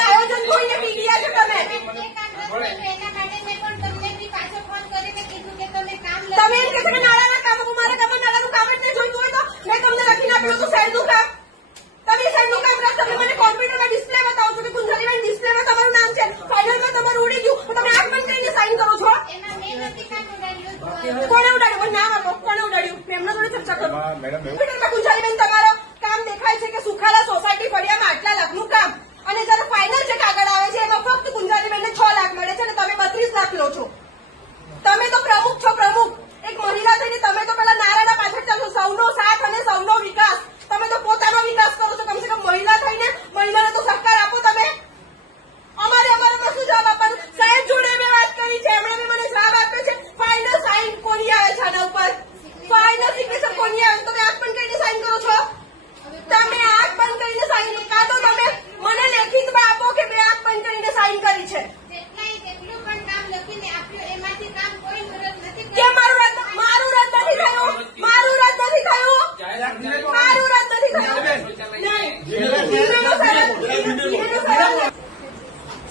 તમારા આયોજન જોઈને પી ગયા છો તમે એમ કે છે કે નાણાના કામ મારા ગામમાં નાણાનું કામ જ નહીં જોઈતું હોય તો મેં તમને લખીને આપ્યું હતું શહેરનું કામ તમે શહેરનું કામ કરો તમે મને કોમ્પ્યુટરમાં ડિસ્પ્લે બતાવો છો કે કુંજલીબેન ડિસ્પ્લેમાં તમારું નામ છે ફાઇનલમાં તમારું ઉડી ગયું તો તમે આંખ બંધ કરીને સાઇન કરો છો કોણે ઉડાડ્યું નામ આપો કોણે ઉડાડ્યું મેં એમના જોડે ચર્ચા કરો કોમ્પ્યુટરમાં કુંજલીબેન તમારો કામ દેખાય છે કે સુખાલા સોસાયટી ફળિયામાં આટલા લાખનું કામ અને જયારે ફાઇનલ ચેક આગળ આવે છે એમાં ફક્ત કુંજલીબેનને 6 લાખ મળે છે અને તમે 32 લાખ લો છો તમે તો પ્રમુખ છો પ્રમુખ એક મહિલા થઈને તમે તો પેલા નારાયણ પાછળ ચાલો સૌનો સાથ અને સૌનો વિકાસ તમે તો પોતાનો વિકાસ કરો છો કમસે કમ મહિલા થઈને મહિલાને તો સહકાર આપો તમે અમારામાં શું જવાબ આપવાનું સાહેબ જોડે મેં વાત કરી છે એમણે મને જવાબ આપ્યો છે ફાઇનલ સાઇન કોની આવે છે આના ઉપર ફાઇનલ સિગ્નેચર કોની આવે તમે આંખ બંધ કરીને સાઇન કરો છો તમે આંખ બંધ કરીને સાઇન કાં તો તમે મને લેખિતમાં આપો કે મેં આંખ બંધ કરીને સાઇન કરી છે કે મારું રદ નથી થયું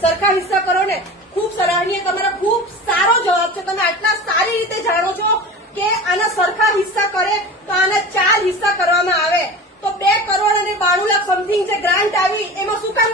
સરખા હિસ્સા કરો ને ખૂબ સરાહનીય તમારો ખૂબ સારો જવાબ છે તમે આટલા સારી રીતે જાણો છો કે આના સરખા હિસ્સા કરે તો આના 4 હિસ્સા કરવામાં આવે તો 2 કરોડ અને 92 લાખ સમથિંગ જે ગ્રાન્ટ આવી એમાં શું કામ